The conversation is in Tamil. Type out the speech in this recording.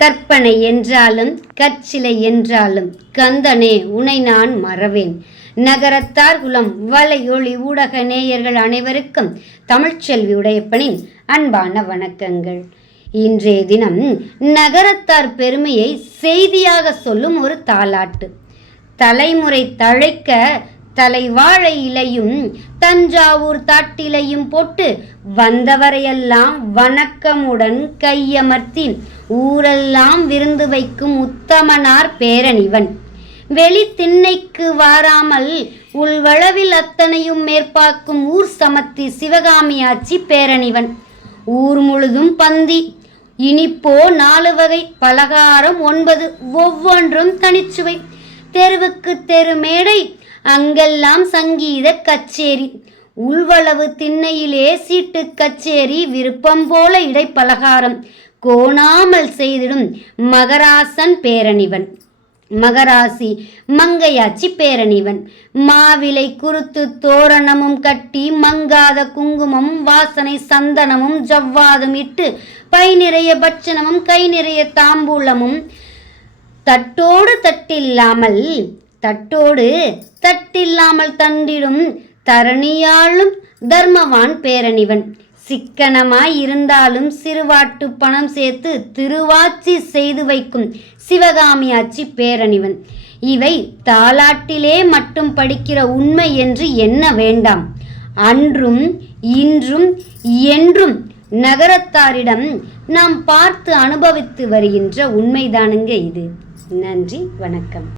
கற்பனை என்றாலும் கற்சிலை என்றாலும் கந்தனே உனை நான் மறவேன். நகரத்தார் குலம் வலையொளி ஊடக நேயர்கள் அனைவருக்கும் தமிழ்ச்செல்வி உடையப்பனின் அன்பான வணக்கங்கள். இன்றைய தினம் நகரத்தார் பெருமையை செய்தியாக சொல்லும் ஒரு தாலாட்டு. தலைமுறை தழைக்க தலைவாழை இலையும் தஞ்சாவூர் தாட்டிலையும் போட்டு வந்தவரையெல்லாம் வணக்கமுடன் கையமர்த்தி ஊரெல்லாம் விருந்து வைக்கும் உத்தமனார் பேரனிவன். வெளி திண்ணைக்கு வாராமல் உள்வளவில் அத்தனையும் மேற்பார்க்கும் ஊர் சமத்தி சிவகாமியாச்சி பேரனிவன். ஊர் முழுதும் பந்தி, இனிப்போ 4 வகை பலகாரம் 9, ஒவ்வொன்றும் தனிச்சுவை. தெருவுக்கு தெரு மேடை, அங்கெல்லாம் சங்கீத கச்சேரி. உள்வளவு திண்ணையிலே சீட்டு கச்சேரி, விருப்பம் போல இடைப்பலகாரம் கோணாமல் செய்திடும் மகராசன் பேரனிவன். மகராசி மங்கையாச்சி பேரனிவன். மாவிலை குறுத்து தோரணமும் கட்டி மங்காத குங்குமம் வாசனை சந்தனமும் ஜவ்வாதும் இட்டு பை நிறைய பட்சணமும் கை நிறைய தாம்பூலமும் தட்டோடு தட்டில்லாமல் தண்டிடும் தரணியாளும் தர்மவான் பேரனிவன். சிக்கனமாய் இருந்தாலும் சிறுவாட்டு பணம் சேர்த்து திருவாட்சி செய்து வைக்கும் சிவகாமியாச்சி பேரனிவன். இவை தாலாட்டிலே மட்டும் படிக்கிற உண்மை என்று எண்ண வேண்டாம். அன்றும் இன்றும் என்றும் நகரத்தாரிடம் நாம் பார்த்து அனுபவித்து வருகின்ற உண்மைதானுங்க இது. நன்றி, வணக்கம்.